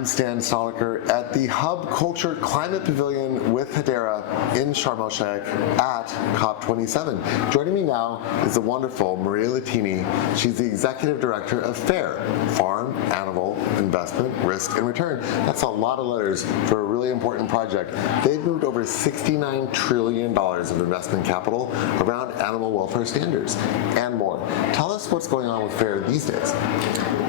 I'm Stan Stalnaker at the Hub Culture Climate Pavilion with Hedera in Sharm el-Sheikh at COP27. Joining me now is the wonderful Maria Lettini. She's the Executive Director of FAIRR, Farm Animal Investment Risk and Return. That's a lot of letters for a really important project. They've moved over $69 trillion of investment capital around animal welfare standards and more. Tell us what's going on with FAIRR these days.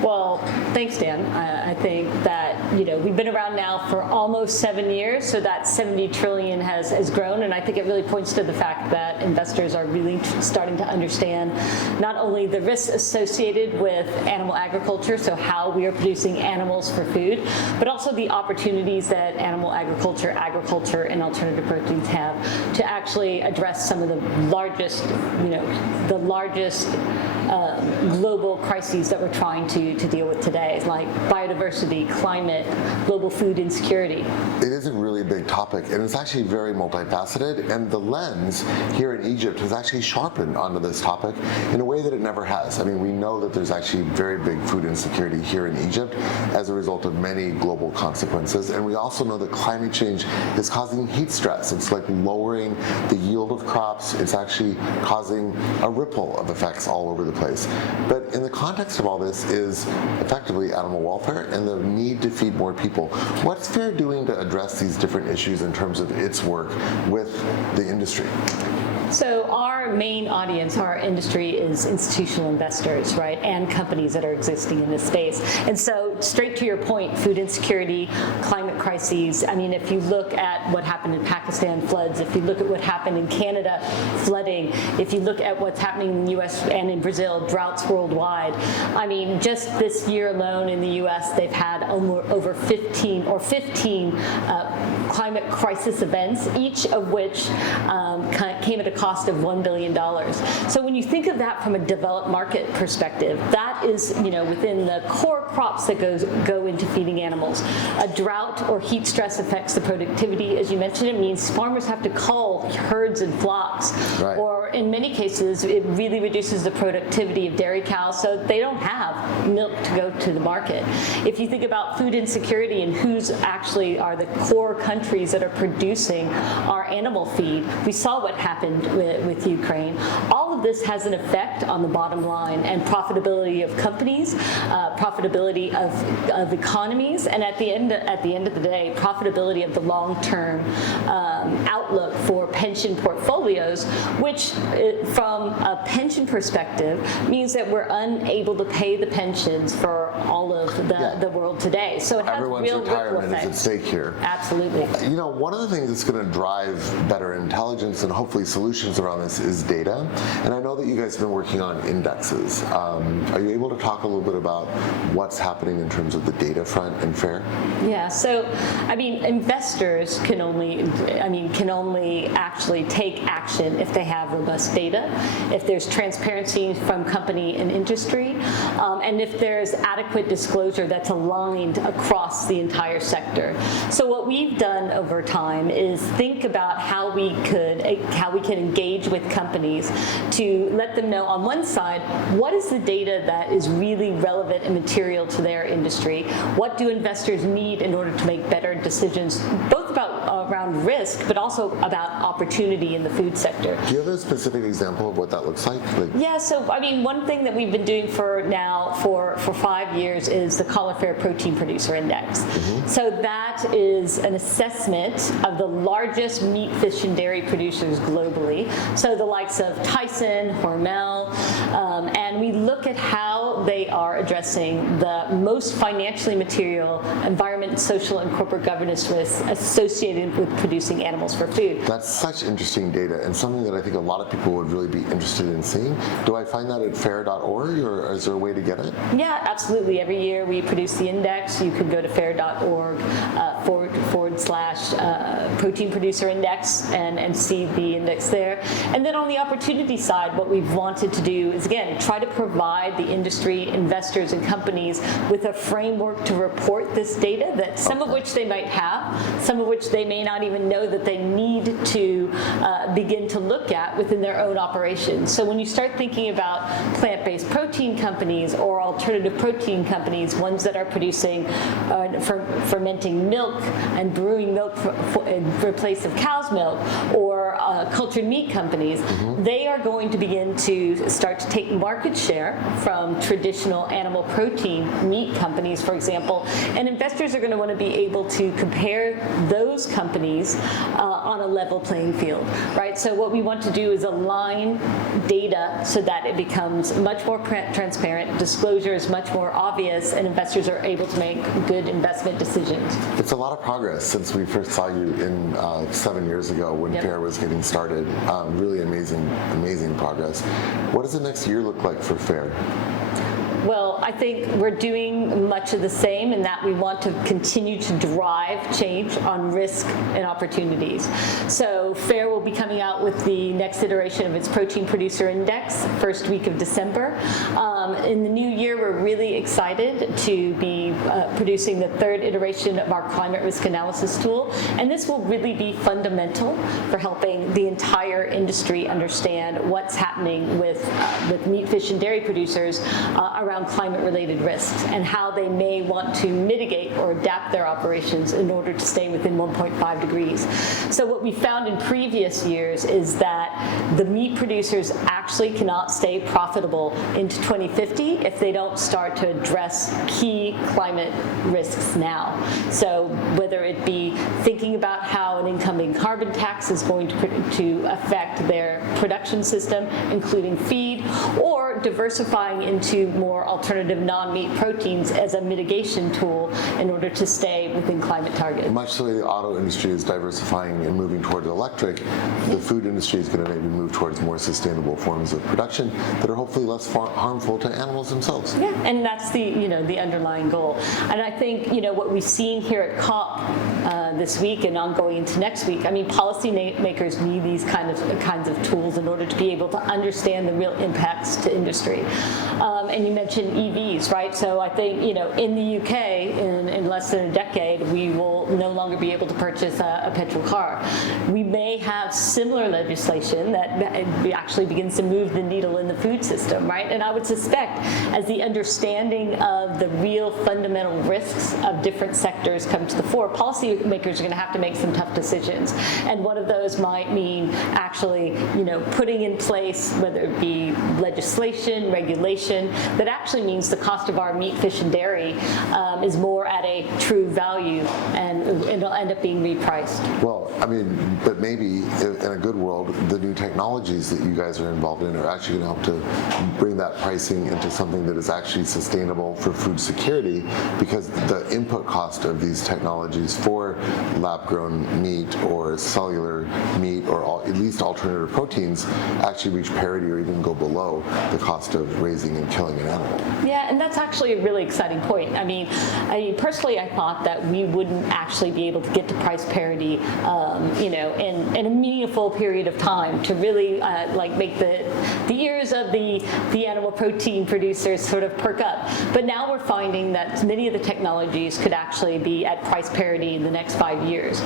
Well, thanks, Dan. I think that we've been around now for almost 7 years, so that 70 trillion has grown, and I think it really points to the fact that investors are really starting to understand not only the risks associated with animal agriculture, so how we are producing animals for food, but also the opportunities that animal agriculture, and alternative proteins have to actually address some of the largest, global crises that we're trying to deal with today, like biodiversity, climate, global food insecurity. It is a really big topic, and it's actually very multifaceted, and the lens here in Egypt has actually sharpened onto this topic in a way that it never has. I mean, we know that there's actually very big food insecurity here in Egypt as a result of many global consequences, and we also know that climate change is causing heat stress. It's like lowering the yield of crops. It's actually causing a ripple of effects all over the place. But in the context of all this is effectively animal welfare and the need to feed more people. What's FAIRR doing to address these different issues in terms of its work with the industry? So our main audience, our industry, is institutional investors, right, and companies that are existing in this space. And so straight to your point, food insecurity, climate crises, I mean, if you look at what happened in Pakistan, floods, if you look at what happened in Canada, flooding, if you look at what's happening in the U.S. and in Brazil, droughts worldwide, I mean, just this year alone in the U.S., they've had over 15 climate crisis events, each of which came at a cost of $1 billion. So when you think of that from a developed market perspective, that is, within the core crops that go into feeding animals. A drought or heat stress affects the productivity. As you mentioned, it means farmers have to cull herds and flocks. Right. Or in many cases, it really reduces the productivity of dairy cows, so they don't have milk to go to the market. If you think about food insecurity and who's actually are the core countries that are producing our animal feed, we saw what happened with Ukraine. All of this has an effect on the bottom line and profitability of companies, profitability of economies, and at the end of the day, profitability of the long-term outlook for pension portfolios, which from a pension perspective means that we're unable to pay the pensions for all of the world today. So it has everyone's real retirement is at stake here. Absolutely. One of the things that's going to drive better intelligence and hopefully solutions around this is data. And I know that you guys have been working on indexes. Are you able to talk a little bit about what's happening in terms of the data front in FAIRR? Yeah, so I mean, investors can only actually take action if they have robust data, if there's transparency from company and industry, and if there's adequate disclosure that's aligned across the entire sector. So what we've done over time is think about how we can engage with companies to let them know on one side, what is the data that is really relevant and material to their industry? What do investors need in order to make better decisions, both around risk, but also about opportunity in the food sector? Do you have a specific example of what that looks like? Yeah, so I mean, one thing that we've been doing for 5 years is the FAIRR Protein Producer Index. Mm-hmm. So that is an assessment of the largest meat, fish, and dairy producers globally. So the likes of Tyson, Hormel, and we look at how they are addressing the most financially material environment, social, and corporate governance risks associated with producing animals for food. That's such interesting data and something that I think a lot of people would really be interested in seeing. Do I find that at FAIRR.org, or is there a way to get it? Yeah, absolutely. Every year we produce the index. You can go to FAIRR.org protein producer index and see the index there. And then on the opportunity side, what we've wanted to do is, again, try to provide the industry, investors, and companies with a framework to report this data, that some of which they might have, some of which they may not even know that they need to begin to look at within their own operations. So when you start thinking about plant-based protein companies or alternative protein companies, ones that are producing, fermenting milk and brewing milk in place of cow's milk, or cultured meat companies, they are going to begin to start to take market share from traditional animal protein meat companies, for example, and investors are going to want to be able to compare those companies on a level playing field, right? So what we want to do is align data so that it becomes much more transparent, disclosure is much more obvious, and investors are able to make good investment decisions. It's a lot of progress since we first saw you in 7 years ago when FAIRR was getting started. Really amazing progress. What does the next year look like for FAIRR? Well, I think we're doing much of the same in that we want to continue to drive change on risk and opportunities. So FAIRR will be coming out with the next iteration of its protein producer index, first week of December. In the new year, we're really excited to be producing the third iteration of our climate risk analysis tool. And this will really be fundamental for helping the entire industry understand what's happening with meat, fish, and dairy producers around climate-related risks and how they may want to mitigate or adapt their operations in order to stay within 1.5 degrees. So what we found in previous years is that the meat producers actually cannot stay profitable into 2050 if they don't start to address key climate risks now. So whether it be thinking about how an incoming carbon tax is going to affect their production system, including feed, or diversifying into more alternative non-meat proteins as a mitigation tool in order to stay within climate targets. Much the way the auto industry is diversifying and moving towards electric, the food industry is going to maybe move towards more sustainable forms of production that are hopefully less harmful to animals themselves. Yeah, and that's the underlying goal. And I think what we've seen here at COP this week and ongoing into next week, I mean, policymakers need these kinds of tools in order to be able to understand the real impacts to industry. And you mentioned EVs, right? So I think in the UK, in less than a decade, we will no longer be able to purchase a petrol car. We may have similar legislation that actually begins to move the needle in the food system, right? And I would suspect as the understanding of the real fundamental risks of different sectors come to the fore, policymakers are going to have to make some tough decisions. And one of those might mean actually, putting in place, whether it be legislation, regulation, that actually means the cost of our meat, fish, and dairy is more at a true value, and it'll end up being repriced. Well, I mean, but maybe in a good world, the new technologies that you guys are involved in are actually going to help to bring that pricing into something that is actually sustainable for food security, because the input cost of these technologies for lab-grown meat or cellular meat or at least alternative proteins actually reach parity or even go below the cost of raising and killing an animal. Yeah, and that's actually a really exciting point. I mean, personally, I thought that we wouldn't actually be able to get to price parity, in a meaningful period of time to really make the ears of the animal protein producers sort of perk up. But now we're finding that many of the technologies could actually be at price parity in the next 5 years.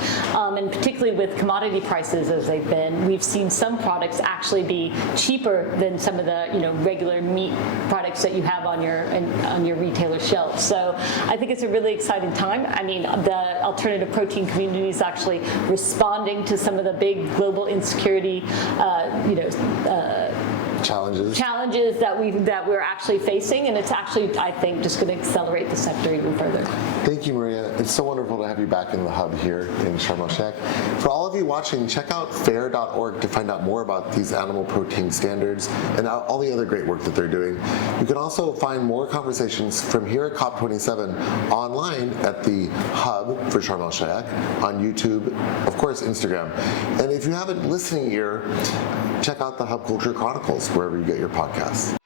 And particularly with commodity prices as they've been, we've seen some products actually be cheaper than some of the regular meat products that you have on your retailer shelf. So I think it's a really exciting time. I mean, the alternative protein community is actually responding to some of the big global insecurity, challenges that we're actually facing, and it's actually, I think, just going to accelerate the sector even further. Thank you, Maria. It's so wonderful to have you back in the hub here in Sharm el-Sheikh. For all of you watching, check out FAIRR.org to find out more about these animal protein standards and all the other great work that they're doing. You can also find more conversations from here at COP27 online at the hub for Sharm el-Sheikh, on YouTube, of course, Instagram. And if you have a listening ear, check out the Hub Culture Chronicles wherever you get your podcasts.